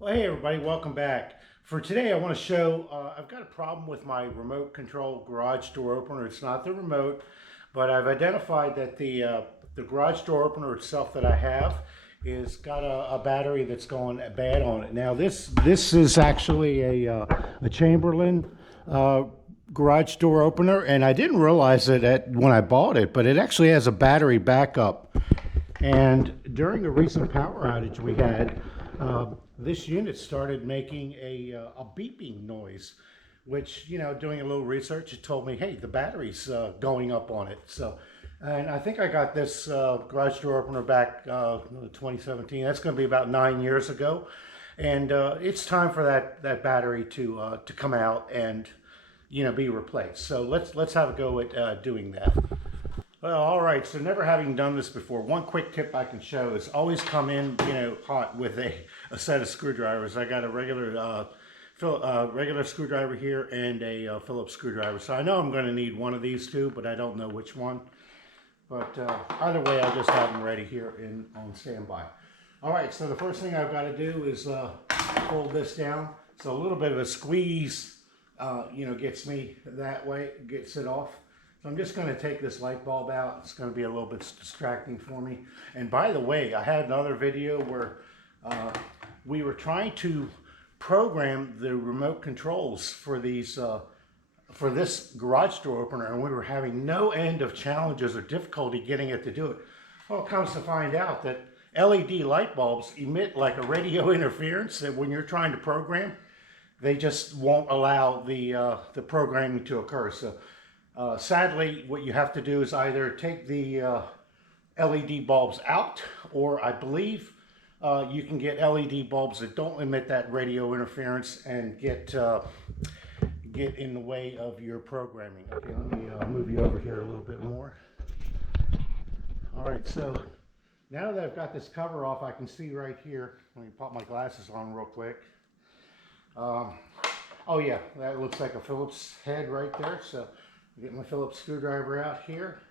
Well, hey everybody, welcome back. For today, I want to show, I've got a problem with my remote control garage door opener. It's not the remote, but I've identified that the garage door opener itself that I have is got a battery that's going bad on it. Now this is actually a Chamberlain garage door opener, and I didn't realize it when I bought it, but it actually has a battery backup. And during a recent power outage we had, this unit started making a beeping noise, which, doing a little research, it told me, hey, the battery's going up on it. So, and I think I got this garage door opener back 2017. That's going to be about 9 years ago. And it's time for that battery to come out and, be replaced. So let's have a go at doing that. Well, all right, so never having done this before, one quick tip I can show is always come in, hot with a set of screwdrivers. I got a regular screwdriver here and a Phillips screwdriver. So I know I'm going to need one of these two, but I don't know which one. But either way, I just have them ready here on standby. All right, so the first thing I've got to do is pull this down. So a little bit of a squeeze, gets me that way, gets it off. So I'm just going to take this light bulb out. It's going to be a little bit distracting for me. And by the way, I had another video where we were trying to program the remote controls for these for this garage door opener, and we were having no end of challenges or difficulty getting it to do it. Well, it comes to find out that LED light bulbs emit like a radio interference that when you're trying to program, they just won't allow the programming to occur. So sadly, what you have to do is either take the LED bulbs out, or I believe you can get LED bulbs that don't emit that radio interference and get in the way of your programming. Okay, let me move you over here a little bit more. All right, so now that I've got this cover off, I can see right here. Let me pop my glasses on real quick. Oh yeah, that looks like a Phillips head right there. So get my Phillips screwdriver out here.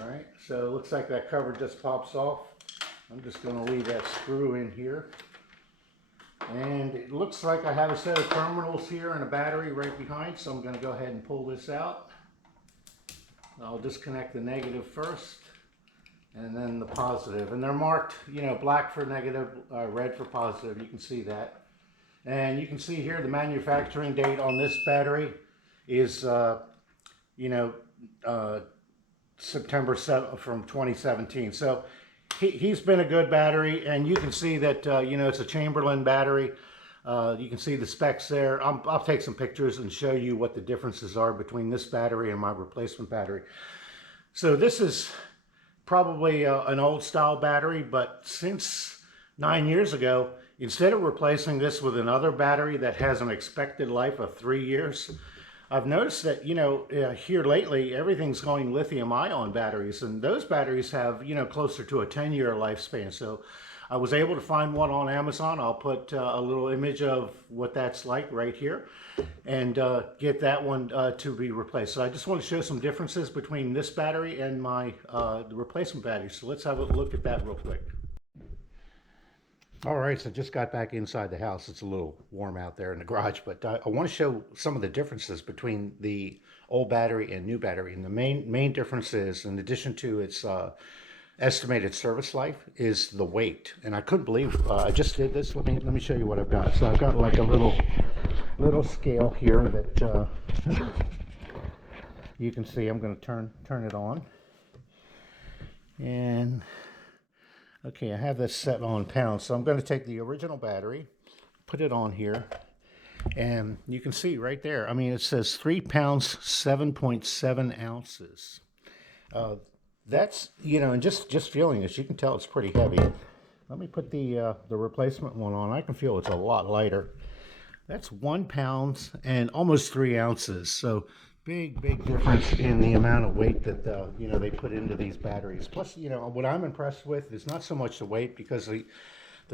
All right, so it looks like that cover just pops off. I'm just going to leave that screw in here. And it looks like I have a set of terminals here and a battery right behind, so I'm going to go ahead and pull this out. I'll disconnect the negative first, and then the positive. And they're marked, black for negative, red for positive. You can see that. And you can see here the manufacturing date on this battery is, September 7th from 2017. So he's been a good battery, and you can see that, it's a Chamberlain battery. You can see the specs there. I'll take some pictures and show you what the differences are between this battery and my replacement battery. So this is probably an old style battery, but since 9 years ago, instead of replacing this with another battery that has an expected life of 3 years, I've noticed that, here lately, everything's going lithium ion batteries, and those batteries have, closer to a 10-year lifespan. So I was able to find one on Amazon. I'll put a little image of what that's like right here and get that one to be replaced. So I just want to show some differences between this battery and my the replacement battery. So let's have a look at that real quick. All right, so just got back inside the house. It's a little warm out there in the garage, but I want to show some of the differences between the old battery and new battery. And the main difference is, in addition to its estimated service life, is the weight. And I couldn't believe I just did this. Let me show you what I've got. So I've got like a little scale here that you can see. I'm going to turn it on, and okay, I have this set on pounds, so I'm going to take the original battery, put it on here, and you can see right there, I mean, it says 3 pounds, 7.7 ounces. That's, and just feeling this, you can tell it's pretty heavy. Let me put the replacement one on. I can feel it's a lot lighter. That's 1 pound and almost 3 ounces. So big difference in the amount of weight that they put into these batteries. Plus, what I'm impressed with is not so much the weight, because the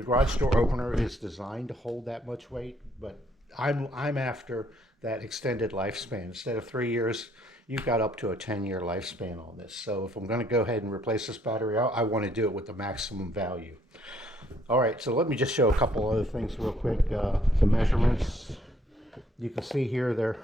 garage door opener is designed to hold that much weight, but I'm after that extended lifespan. Instead of 3 years, you've got up to a 10-year lifespan on this. So if I'm going to go ahead and replace this battery, I want to do it with the maximum value. All right, so let me just show a couple other things real quick. The measurements, you can see here they're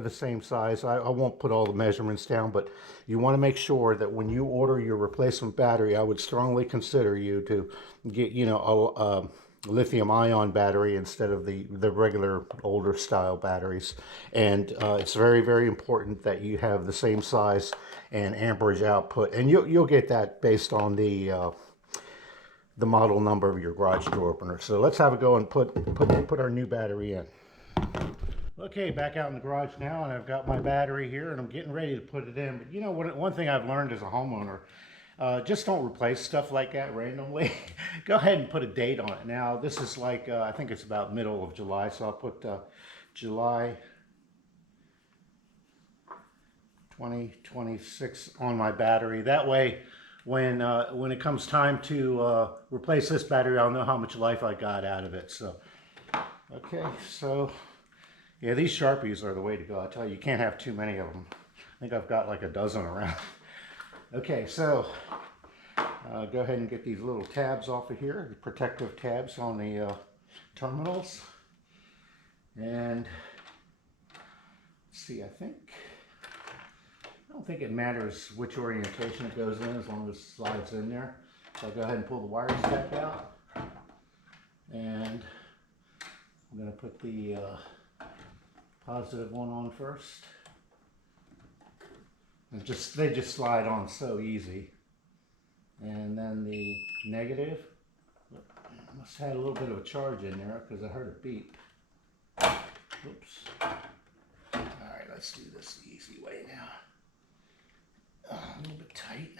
the same size. I won't put all the measurements down, but you want to make sure that when you order your replacement battery, I would strongly consider you to get, you know, a lithium ion battery instead of the regular older style batteries. And it's very, very important that you have the same size and amperage output. And you'll get that based on the model number of your garage door opener. So let's have a go and put our new battery in. Okay, back out in the garage now, and I've got my battery here, and I'm getting ready to put it in. But you know, one thing I've learned as a homeowner, just don't replace stuff like that randomly. Go ahead and put a date on it. Now, this is like, I think it's about middle of July, so I'll put July 2026 on my battery. That way, when it comes time to replace this battery, I'll know how much life I got out of it. So, okay, so yeah, these Sharpies are the way to go. I tell you, you can't have too many of them. I think I've got like a dozen around. Okay, so go ahead and get these little tabs off of here, the protective tabs on the terminals. And let's see, I don't think it matters which orientation it goes in as long as it slides in there. So I'll go ahead and pull the wires back out. And I'm going to put the positive one on first. And they just slide on so easy. And then the negative, I must have had a little bit of a charge in there because I heard a beep. Oops. All right, let's do this the easy way now. A little bit tight.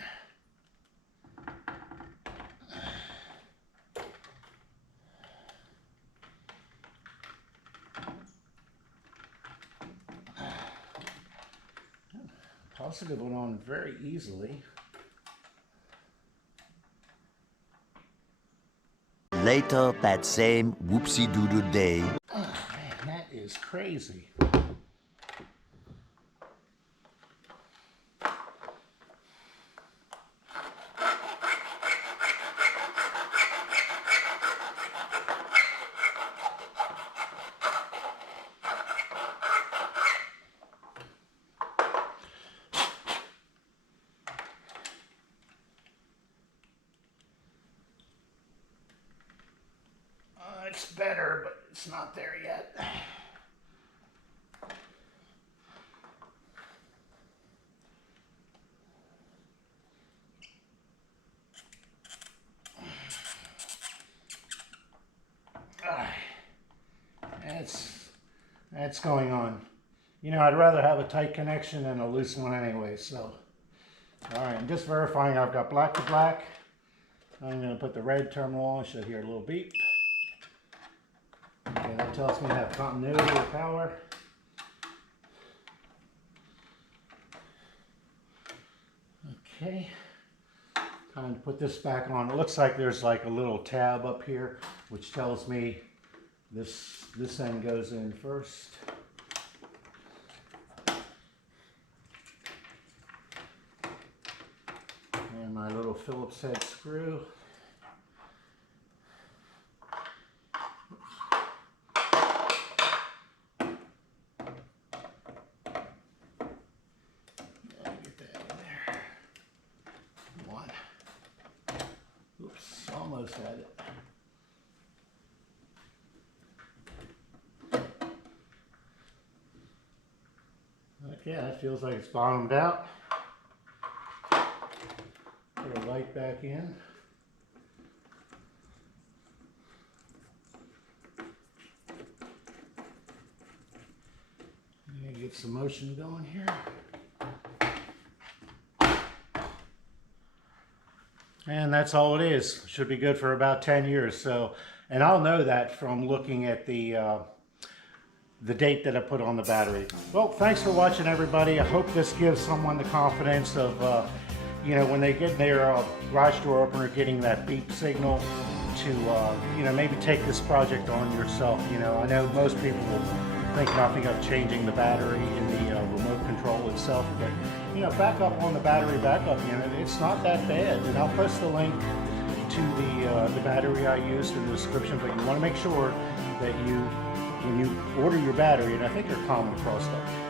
Positive went on very easily. Later that same whoopsie-doodle day. Oh man, that is crazy. It's better, but it's not there yet. That's going on. You know, I'd rather have a tight connection than a loose one anyway, so. All right, I'm just verifying I've got black to black. I'm going to put the red terminal on. I should hear a little beep. Okay, that tells me I have continuity of power. Okay, time to put this back on. It looks like there's like a little tab up here, which tells me this end goes in first. And my little Phillips head screw. Almost had it. Okay, that feels like it's bottomed out. Put a light back in. Get some motion going here. And that's all it is. Should be good for about 10 years. So, and I'll know that from looking at the date that I put on the battery. Well, thanks for watching, everybody. I hope this gives someone the confidence of, you know, when they get their garage door opener, getting that beep signal to, you know, maybe take this project on yourself. You know, I know most people will think nothing of changing the battery in the remote control. It's itself. But you know, back up on the battery backup unit, it's not that bad. And I'll post the link to the battery I used in the description. But you want to make sure that when you order your battery, and I think they're common across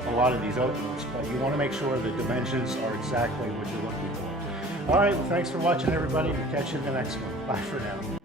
a lot of these openers, but you want to make sure the dimensions are exactly what you're looking for. All right, well, thanks for watching, everybody. We'll catch you in the next one. Bye for now.